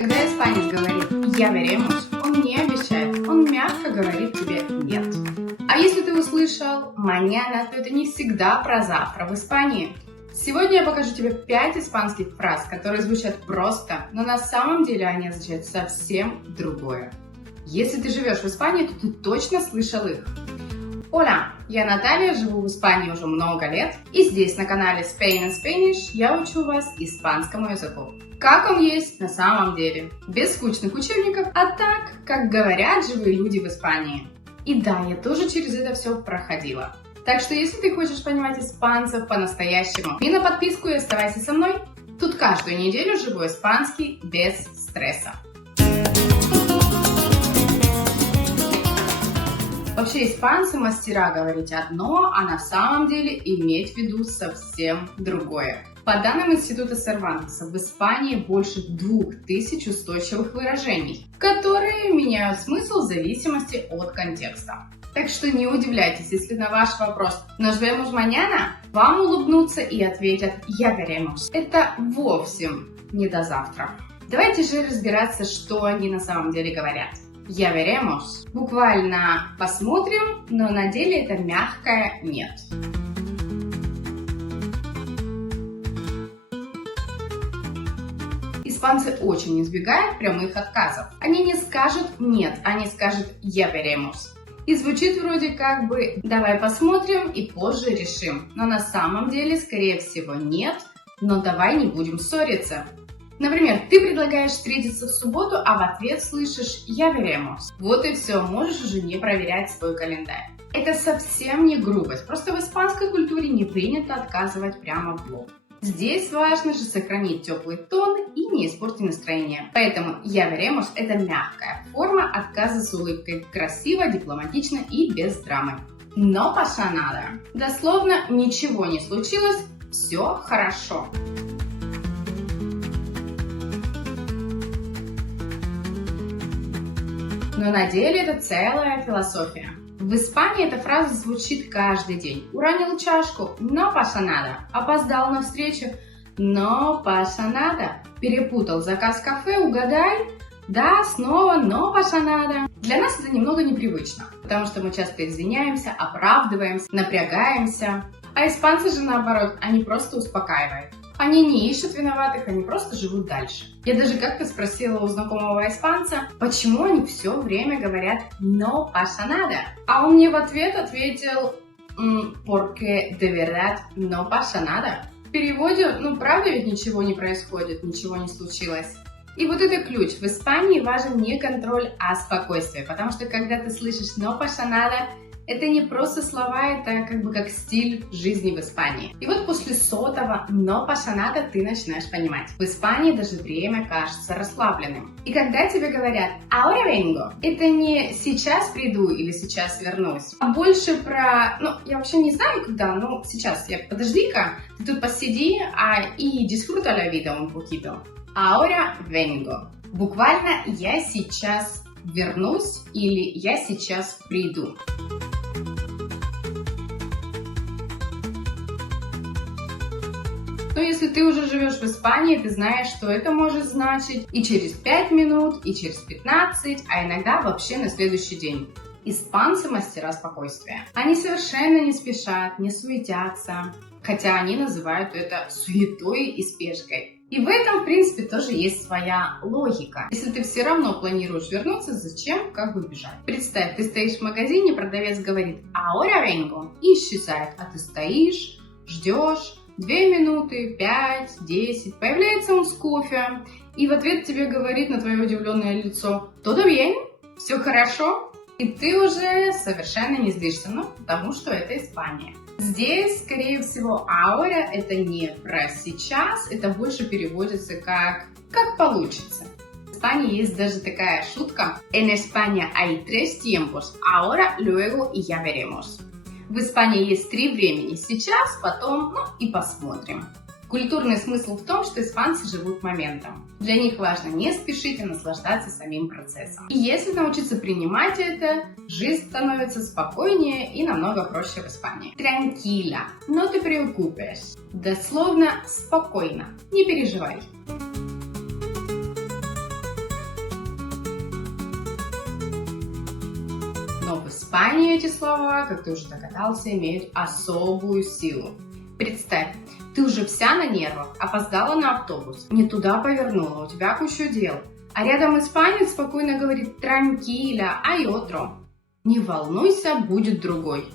Когда испанец говорит «я veremos», он не обещает, он мягко говорит тебе «нет». А если ты услышал «mañana», то это не всегда про завтра в Испании. Сегодня я покажу тебе 5 испанских фраз, которые звучат просто, но на самом деле они означают совсем другое. Если ты живешь в Испании, то ты точно слышал их. Hola, я Наталья, живу в Испании уже много лет, и здесь на канале Spain and Spanish я учу вас испанскому языку. Как он есть на самом деле, без скучных учебников, а так, как говорят живые люди в Испании. И да, я тоже через это все проходила. Так что если ты хочешь понимать испанцев по-настоящему, и на подписку и оставайся со мной. Тут каждую неделю живой испанский без стресса. Вообще испанцы мастера говорить одно, а на самом деле иметь в виду совсем другое. По данным Института Сервантеса, в Испании больше 2000 устойчивых выражений, которые меняют смысл в зависимости от контекста. Так что не удивляйтесь, если на ваш вопрос «Nos vemos mañana» вам улыбнутся и ответят «Ya veremos». Это вовсе не до завтра. Давайте же разбираться, что они на самом деле говорят. Ya veremos. Буквально посмотрим, но на деле это мягкое «нет». Испанцы очень избегают прямых отказов. Они не скажут «нет», они скажут «ya veremos». И звучит вроде как бы «давай посмотрим и позже решим». Но на самом деле, скорее всего, нет, но давай не будем ссориться. Например, ты предлагаешь встретиться в субботу, а в ответ слышишь «ya veremos». Вот и все, можешь уже не проверять свой календарь. Это совсем не грубость, просто в испанской культуре не принято отказывать прямо в лоб. Здесь важно же сохранить теплый тон и не испортить настроение. Поэтому «ya veremos» — это мягкая форма отказа с улыбкой. Красиво, дипломатично и без драмы. No pasa nada. Дословно ничего не случилось, все хорошо. Но на деле это целая философия. В Испании эта фраза звучит каждый день. Уронил чашку – no pasa nada. Опоздал на встречу – no pasa nada. Перепутал заказ в кафе, угадай. Да, снова no pasa nada. Для нас это немного непривычно, потому что мы часто извиняемся, оправдываемся, напрягаемся. А испанцы же наоборот, они просто успокаивают. Они не ищут виноватых, они просто живут дальше. Я даже как-то спросила у знакомого испанца, почему они все время говорят «no pasa nada». А он мне в ответ ответил «porque de verdad no pasa nada». В переводе, правда ведь ничего не происходит, ничего не случилось. И вот это ключ. В Испании важен не контроль, а спокойствие. Потому что когда ты слышишь «no pasa nada», это не просто слова, это как стиль жизни в Испании. И вот после 100-го «no pasa nada» ты начинаешь понимать. В Испании даже время кажется расслабленным. И когда тебе говорят «ahora vengo», это не «сейчас приду» или «сейчас вернусь», а больше про я вообще не знаю когда, сейчас, подожди-ка, ты тут посиди и disfruta la vida un poquito. «Ahora vengo». Буквально «я сейчас вернусь» или «я сейчас приду». Но если ты уже живешь в Испании, ты знаешь, что это может значить и через 5 минут, и через 15, а иногда вообще на следующий день. Испанцы мастера спокойствия. Они совершенно не спешат, не суетятся, хотя они называют это суетой и спешкой. И в этом, в принципе, тоже есть своя логика. Если ты все равно планируешь вернуться, зачем бежать? Представь, ты стоишь в магазине, продавец говорит «ahora vengo» и исчезает, а ты стоишь, ждешь. 2 минуты, 5, 10, появляется он с кофе, и в ответ тебе говорит на твое удивленное лицо «Todo bien? Все хорошо?» И ты уже совершенно не злишься, потому что это Испания. Здесь, скорее всего, ahora это не про сейчас, это больше переводится как получится. В Испании есть даже такая шутка «En España hay 3 tiempos, ahora, luego y ya veremos». В Испании есть 3 времени – сейчас, потом, и посмотрим. Культурный смысл в том, что испанцы живут моментом. Для них важно не спешить, а наслаждаться самим процессом. И если научиться принимать это, жизнь становится спокойнее и намного проще в Испании. Tranquila, no te preocupes. Дословно спокойно, не переживай. Но в Испании эти слова, как ты уже догадался, имеют особую силу. Представь, ты уже вся на нервах, опоздала на автобус, не туда повернула, у тебя куча дел. А рядом испанец спокойно говорит «tranquila, hay otro». Не волнуйся, будет другой.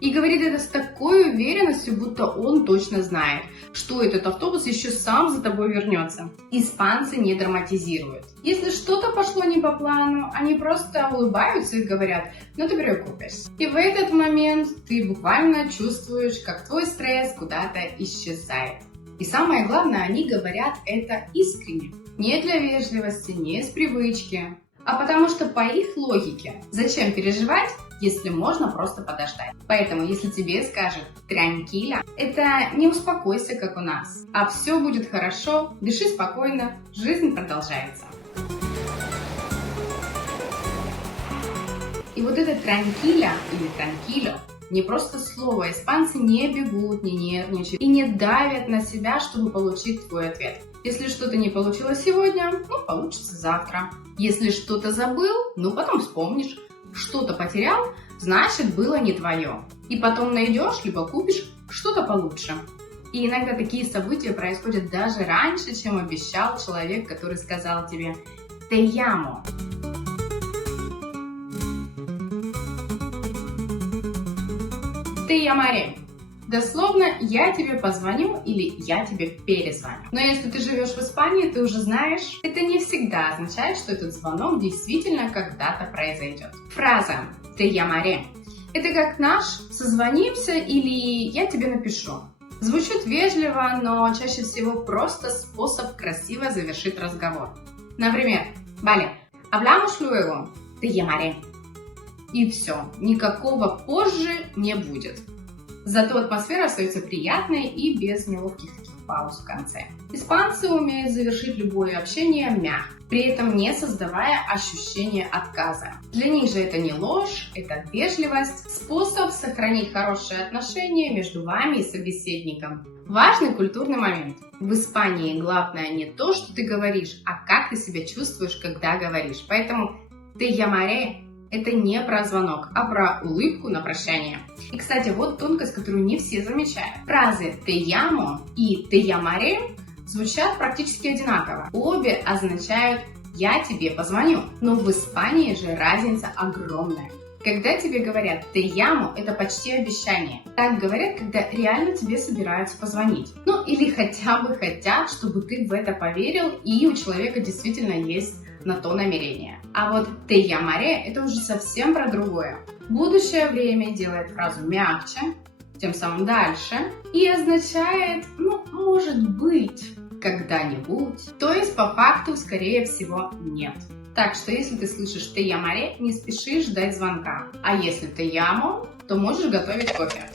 И говорит это с такой уверенностью, будто он точно знает, что этот автобус еще сам за тобой вернется. Испанцы не драматизируют. Если что-то пошло не по плану, они просто улыбаются и говорят «no te preocupes». И в этот момент ты буквально чувствуешь, как твой стресс куда-то исчезает. И самое главное, они говорят это искренне. Не для вежливости, не с привычки, а потому что по их логике зачем переживать, если можно просто подождать. Поэтому, если тебе скажут «tranquila», это не успокойся, как у нас, а все будет хорошо, дыши спокойно, жизнь продолжается. И вот это «tranquila» или «tranquilo» не просто слово. Испанцы не бегут, не нервничают и не давят на себя, чтобы получить твой ответ. Если что-то не получилось сегодня, получится завтра. Если что-то забыл, потом вспомнишь. Что-то потерял, значит, было не твое. И потом найдешь, либо купишь что-то получше. И иногда такие события происходят даже раньше, чем обещал человек, который сказал тебе «te llamo». «Te llamaré». Дословно «я тебе позвоню» или «я тебе перезвоню». Но если ты живешь в Испании, ты уже знаешь, это не всегда означает, что этот звонок действительно когда-то произойдет. Фраза «te llamaré» – это как наш «созвонимся» или «я тебе напишу». Звучит вежливо, но чаще всего просто способ красиво завершить разговор. Например, «Vale, hablamos luego, te llamaré». И все, никакого позже не будет. Зато атмосфера остается приятной и без неловких таких пауз в конце. Испанцы умеют завершить любое общение мягко, при этом не создавая ощущения отказа. Для них же это не ложь, это вежливость, способ сохранить хорошие отношения между вами и собеседником. Важный культурный момент. В Испании главное не то, что ты говоришь, а как ты себя чувствуешь, когда говоришь. Поэтому «te llamaré» это не про звонок, а про улыбку на прощание. И, кстати, вот тонкость, которую не все замечают. Фразы «te llamo» и «te llamaré» звучат практически одинаково. Обе означают «я тебе позвоню». Но в Испании же разница огромная. Когда тебе говорят «te llamo», это почти обещание. Так говорят, когда реально тебе собираются позвонить. Или хотя бы хотят, чтобы ты в это поверил, и у человека действительно есть на то намерение. А вот «te llamaré» это уже совсем про другое. Будущее время делает фразу мягче, тем самым дальше, и означает может быть, когда-нибудь. То есть по факту, скорее всего, нет. Так что если ты слышишь «te llamaré», не спеши ждать звонка. А если «te llamo», то можешь готовить кофе.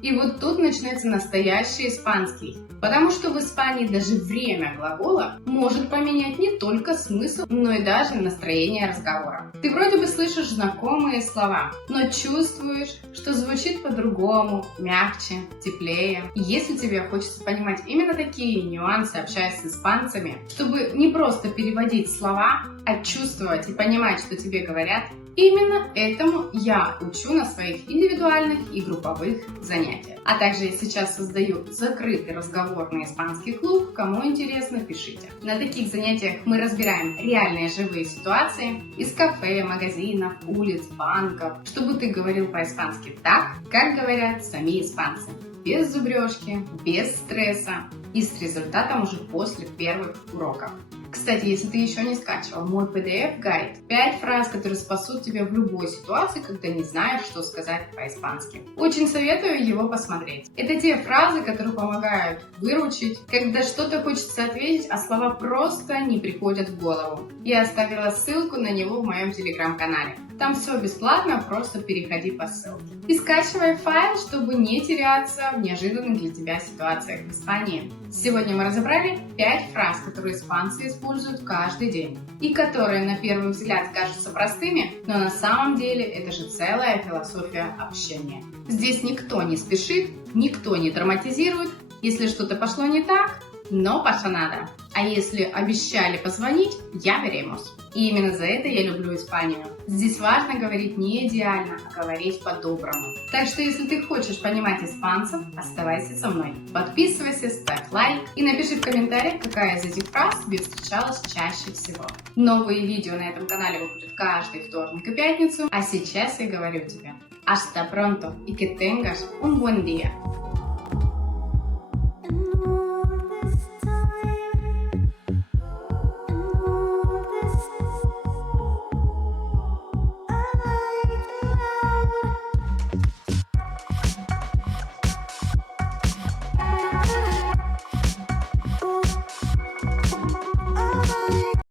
И вот тут начинается настоящий испанский. Потому что в Испании даже время глагола может поменять не только смысл, но и даже настроение разговора. Ты вроде бы слышишь знакомые слова, но чувствуешь, что звучит по-другому, мягче, теплее. И если тебе хочется понимать именно такие нюансы, общаясь с испанцами, чтобы не просто переводить слова, а чувствовать и понимать, что тебе говорят, именно этому я учу на своих индивидуальных и групповых занятиях. А также я сейчас создаю закрытый разговорный испанский клуб. Кому интересно, пишите. На таких занятиях мы разбираем реальные живые ситуации из кафе, магазинов, улиц, банков, чтобы ты говорил по-испански так, как говорят сами испанцы. Без зубрежки, без стресса и с результатом уже после первых уроков. Кстати, если ты еще не скачивал мой PDF-гайд, 5 фраз, которые спасут тебя в любой ситуации, когда не знаешь, что сказать по-испански. Очень советую его посмотреть. Это те фразы, которые помогают выручить, когда что-то хочется ответить, а слова просто не приходят в голову. Я оставила ссылку на него в моем телеграм-канале. Там все бесплатно, просто переходи по ссылке. И скачивай файл, чтобы не теряться в неожиданных для тебя ситуациях в Испании. Сегодня мы разобрали 5 фраз, которые испанцы используют каждый день. И которые на первый взгляд кажутся простыми, но на самом деле это же целая философия общения. Здесь никто не спешит, никто не драматизирует. Если что-то пошло не так, no pasa nada. А если обещали позвонить, я веремос. И именно за это я люблю Испанию. Здесь важно говорить не идеально, а говорить по-доброму. Так что если ты хочешь понимать испанцев, оставайся со мной. Подписывайся, ставь лайк и напиши в комментариях, какая из этих фраз тебе встречалась чаще всего. Новые видео на этом канале выходят каждый вторник и пятницу. А сейчас я говорю тебе hasta pronto y que tengas un buen día.